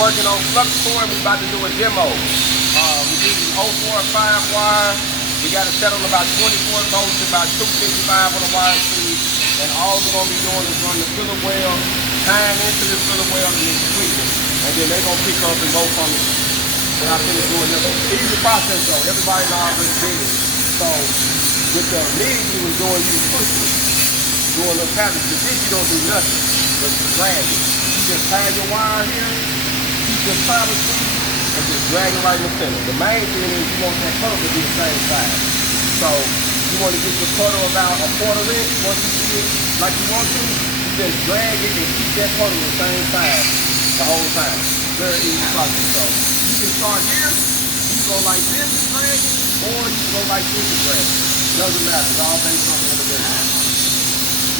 working on flux core. We about to do a demo. We're using 045 wire. We got it set on about 24 volts, about 255 on the wire speed. And all we're gonna be doing is run the filler well, tying into this filler well and then tweak it. And then they're gonna pick up and go from it. When I finish doing this. Easy process though. Everybody's already did it. So with the MIG you was doing, you was pushing it. Doing little patterns. With this you don't do nothing but drag it. You just tie your wire here, keep your powder speed, and just drag it right in the center. The main thing is you want that cutter to be the same size. So you want to get your cutter about a 1/4 inch. Once you see it like you want to, you just drag it and keep that cutter the same size the whole time. Very easy process. So you can start here, you go like this and drag it, or you go like this and drag it. Doesn't matter. It's all based on the individual.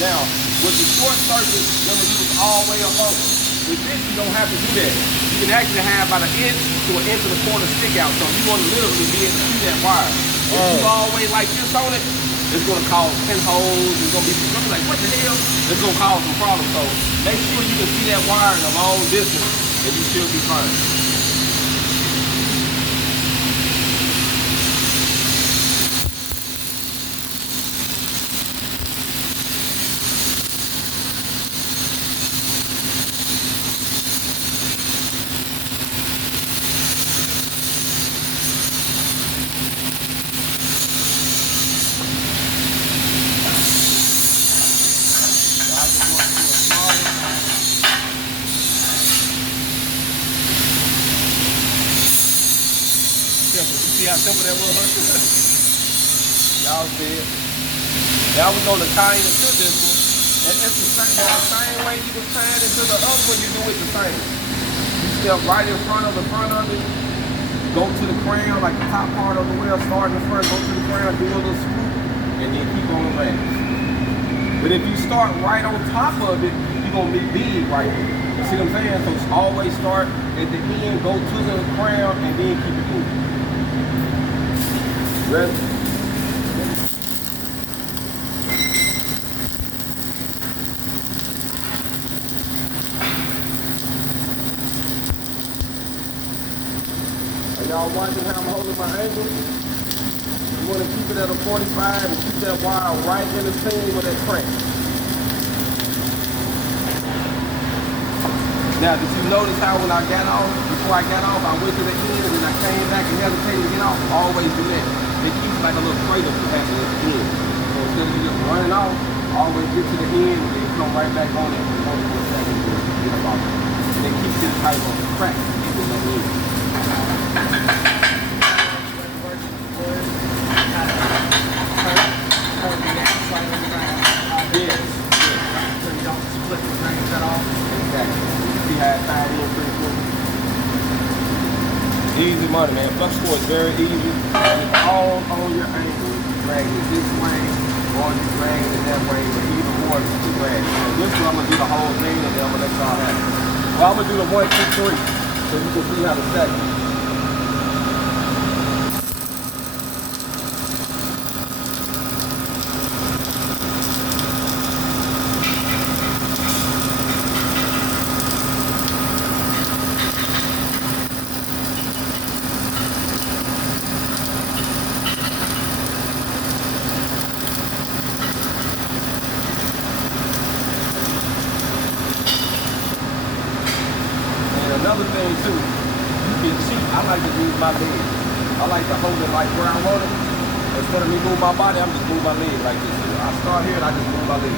Now, with the short circuit, remember you was all the way up over. With this, you don't have to do that. You can actually have about 1 inch to 1 inch and a quarter stick out. So you want to literally be able to see that wire. If you all the way like this on it, it's going to cause pinholes. It's going to be like, what the hell? It's going to cause some problems. So make sure you can see that wire in a long distance, and you should be fine. See how simple that was? Y'all see it. Now we're going to tie into this one. And it's the same way you was tying into the other one, you do it the same. You step right in front of it, go to the crown, like the top part of the wheel, start in the front, go to the crown, do a little swoop, and then keep on the last. But if you start right on top of it, you're going to be big right here. You see what I'm saying? So always start at the end, go to the crown, and then keep it moving. Ready? Are y'all watching how I'm holding my angle? You want to keep it at a 45 and keep that wire right in the seam of that crank. Now, did you notice how when I got off, before I got off, I went to the end and then I came back and hesitated to get off? Always do that. It keeps like a little cradle to have at the end. So instead of you just running off, always get to the end and then come right back on it for a second to get up off. And then keep this type of crack in the end. Yes. So you don't split the grains at all? Exactly. See how it tied in pretty quick? Easy money, man. Flux core is very easy. It's all on your ankle. You drag it this way, or you drag it that way, but either or you drag it. So this one, I'm going to do the whole thing, and then I'm going to let y'all have it. Well, I'm going to do the 1, 2, 3, so you can see how to stack it. Another thing too, you can cheat. I like to use my leg. I like to hold it like where I want it. Instead of me moving my body, I'm just moving my leg like this. So I start here and I just move my leg.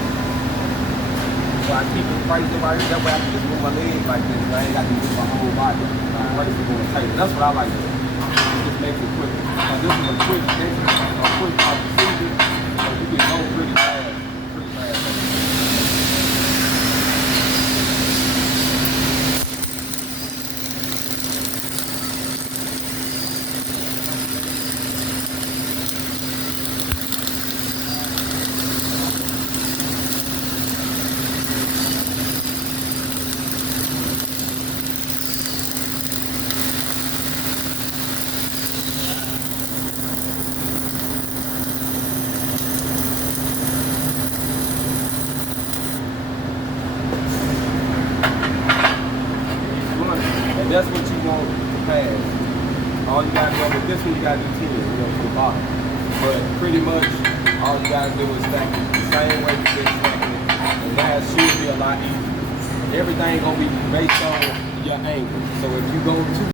So I keep it right there right here. That way I can just move my leg like this. I ain't got to move my whole body. Right to go tight. That's what I like to do. It just makes it quicker. Now this is a quick procedure. So you can go pretty fast. That's what you want to pass. All you gotta do with this one, you gotta do 10, you know, for the bottom. But pretty much, all you gotta do is stack it the same way you've been stacking it. And that should be a lot easier. Everything gonna be based on your angle. So if you go too